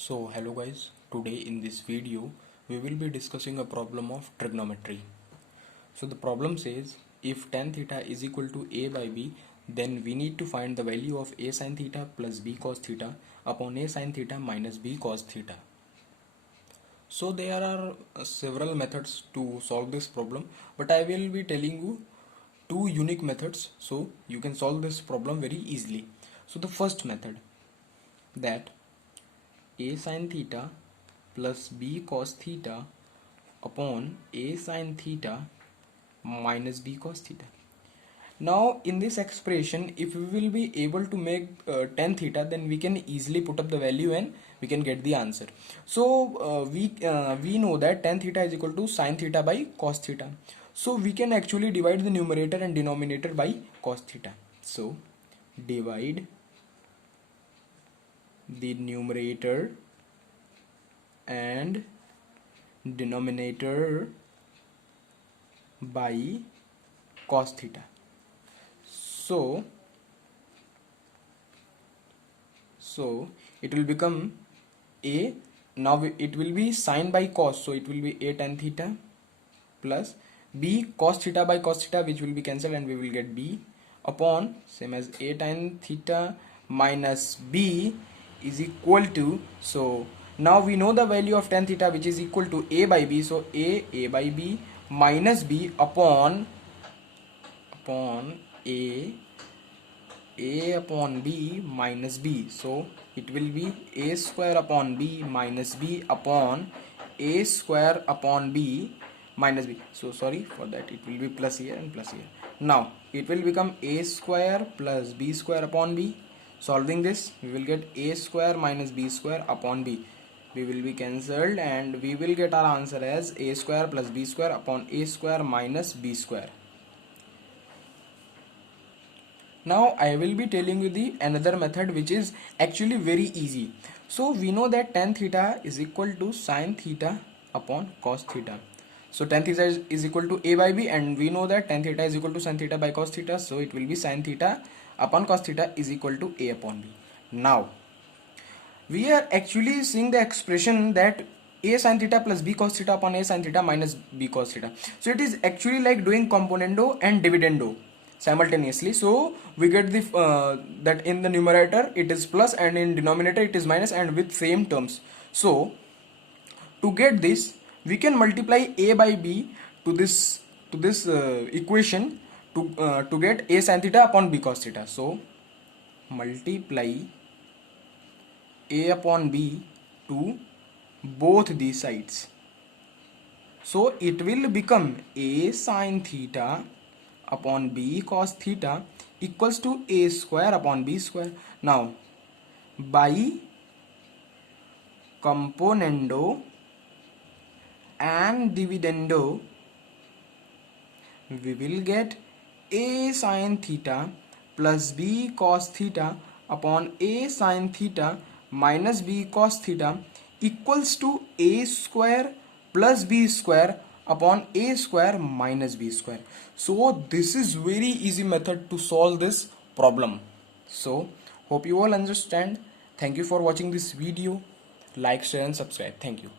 So hello guys, today in this video we will be discussing a problem of trigonometry. So the problem says if tan theta is equal to a by b, then we need to find the value of a sin theta plus b cos theta upon a sin theta minus b cos theta. So there are several methods to solve this problem, but I will be telling you two unique methods so you can solve this problem very easily. So the first method, that a sin theta plus b cos theta upon a sin theta minus b cos theta. Now in this expression, if we will be able to make tan theta, then we can easily put up the value and we can get the answer. So we know that tan theta is equal to sin theta by cos theta. So we can actually divide the numerator and denominator by cos theta. So divide the numerator and denominator by cos theta. So it will become a, now it will be sin by cos, so it will be a tan theta plus b cos theta by cos theta, which will be cancelled and we will get b upon same as a tan theta minus b is equal to, so now we know the value of tan theta, which is equal to a by b, so a by b minus b upon a upon b minus b, so it will be a square upon b minus b upon a square upon b minus b. So sorry for that, it will be plus here and plus here. Now it will become a square plus b square upon b. Solving this, we will get a square minus b square upon b. We will be cancelled and we will get our answer as a square plus b square upon a square minus b square. Now I will be telling you the another method, which is actually very easy. So we know that tan theta is equal to sin theta upon cos theta. So tan theta is equal to a by b, and we know that tan theta is equal to sin theta by cos theta, so it will be sin theta upon cos theta is equal to a upon b. Now we are actually seeing the expression that a sin theta plus b cos theta upon a sin theta minus b cos theta. So it is actually like doing componendo and dividendo simultaneously. So we get the that in the numerator it is plus and in denominator it is minus, and with same terms. So to get this, we can multiply a by b to this equation to get a sin theta upon b cos theta. So multiply a upon b to both these sides, so it will become a sin theta upon b cos theta equals to a square upon b square. Now by componendo and dividendo, we will get a sin theta plus b cos theta upon a sin theta minus b cos theta equals to a square plus b square upon a square minus b square. So this is very easy method to solve this problem. So hope you all understand. Thank you for watching this video. Like, share and subscribe. Thank you.